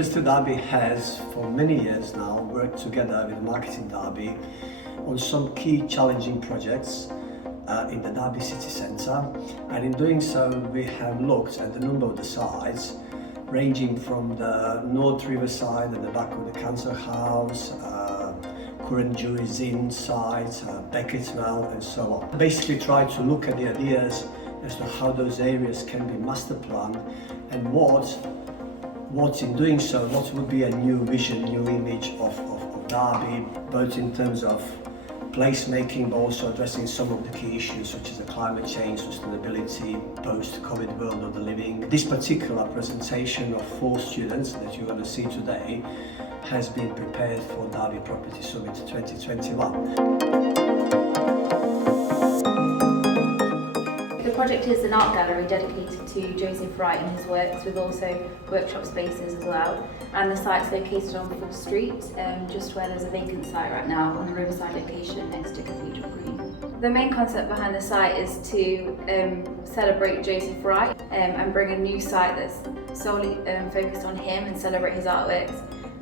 University of Derby has, for many years now, worked together with Marketing Derby on some key challenging projects in the Derby city centre, and in doing so we have looked at the number of the sites ranging from the North Riverside at the back of the Council House, current Jury's Inn site, Beckettswell and so on. Basically try to look at the ideas as to how those areas can be master planned and what in doing so, what would be a new vision, new image of Derby, both in terms of placemaking but also addressing some of the key issues such as the climate change, sustainability, post-COVID world of the living. This particular presentation of 4 students that you're going to see today has been prepared for Derby Property Summit 2021. The project is an art gallery dedicated to Joseph Wright and his works, with also workshop spaces as well. And the site's located on Full Street, just where there's a vacant site right now on the Riverside location next to Cathedral Green. The main concept behind the site is to celebrate Joseph Wright and bring a new site that's solely focused on him and celebrate his artworks,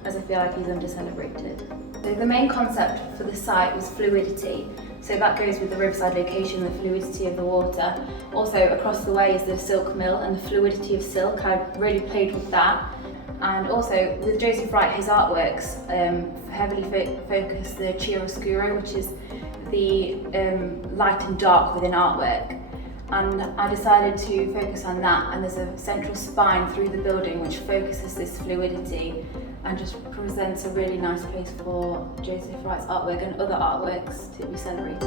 as I feel like he's under-celebrated. So the main concept for the site was fluidity. So that goes with the Riverside location, the fluidity of the water. Also across the way is the silk mill and the fluidity of silk. I really played with that. And also with Joseph Wright, his artworks heavily focus the chiaroscuro, which is the light and dark within artwork. And I decided to focus on that, and there's a central spine through the building which focuses this fluidity and just presents a really nice place for Joseph Wright's artwork and other artworks to be celebrated.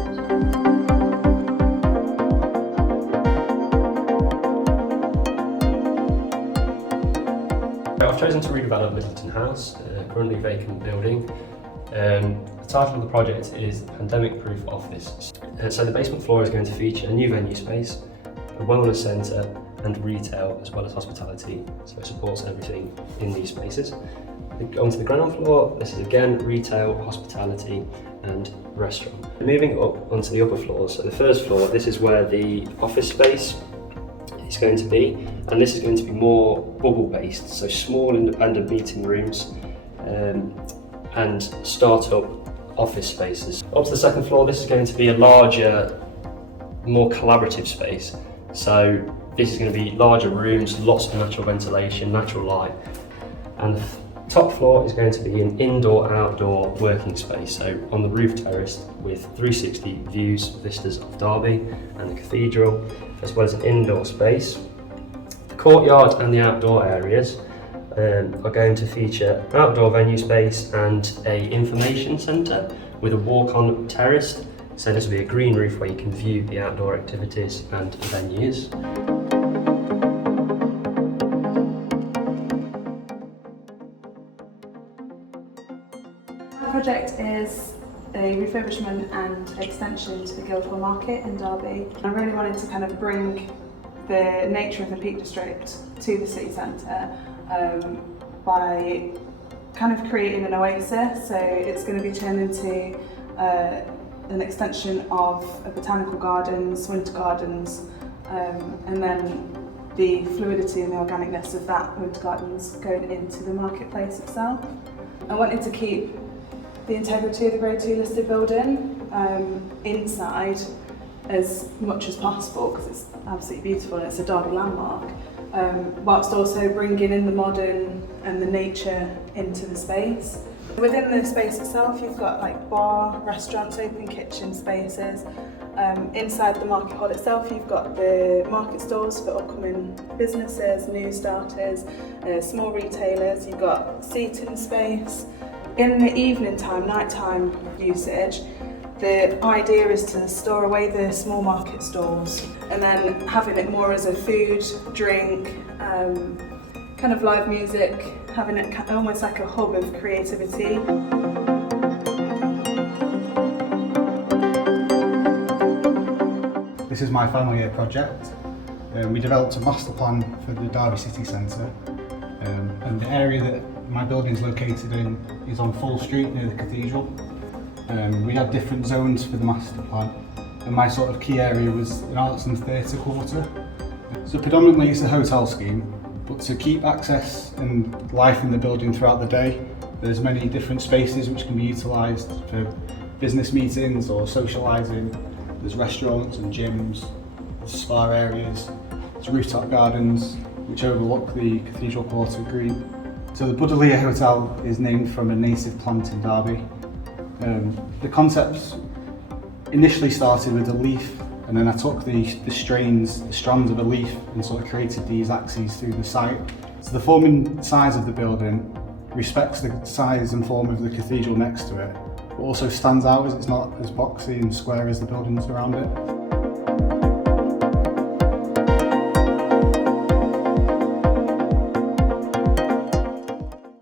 I've chosen to redevelop Middleton House, a currently vacant building. The title of the project is Pandemic Proof Office. So the basement floor is going to feature a new venue space, a wellness centre and retail, as well as hospitality, so it supports everything in these spaces. Onto the ground floor, this is again retail, hospitality and restaurant. Moving up onto the upper floors, so the first floor, this is where the office space is going to be, and this is going to be more bubble based, so small independent meeting rooms and start-up office spaces. Up to the second floor, this is going to be a larger, more collaborative space. So this is going to be larger rooms, lots of natural ventilation, natural light. And the top floor is going to be an indoor-outdoor working space, so on the roof terrace with 360 views, vistas of Derby and the cathedral, as well as an indoor space. The courtyard and the outdoor areas are going to feature outdoor venue space and a information centre with a walk-on terrace. So this will be a green roof where you can view the outdoor activities and venues. Our project is a refurbishment and extension to the Guildhall Market in Derby. I really wanted to kind of bring the nature of the Peak District to the city centre by kind of creating an oasis. So it's going to be turned into an extension of a botanical gardens, winter gardens, and then the fluidity and the organicness of that winter gardens going into the marketplace itself. I wanted to keep the integrity of the Grade 2 listed building inside as much as possible, because it's absolutely beautiful and it's a Derby landmark, whilst also bringing in the modern and the nature into the space. Within the space itself, you've got like bar, restaurants, open kitchen spaces. Inside the market hall itself, you've got the market stalls for upcoming businesses, new starters, small retailers. You've got seating space. In the evening time, nighttime usage, the idea is to store away the small market stalls and then having it more as a food, drink, kind of live music, having it almost like a hub of creativity. This is my final year project. We developed a master plan for the Derby city centre, and the area that my building is located in is on Full Street near the cathedral. We had different zones for the master plan, and my sort of key area was an arts and theatre quarter. So predominantly it's a hotel scheme, But to keep access and life in the building throughout the day, there's many different spaces which can be utilised for business meetings or socialising. There's restaurants and gyms, there's spa areas, there's rooftop gardens which overlook the Cathedral Quarter Green. So the Budalier Hotel is named from a native plant in Derby. The concept initially started with a leaf, and then I took the strands of a leaf and sort of created these axes through the site. So the form and size of the building respects the size and form of the cathedral next to it, but also stands out as it's not as boxy and square as the buildings around it.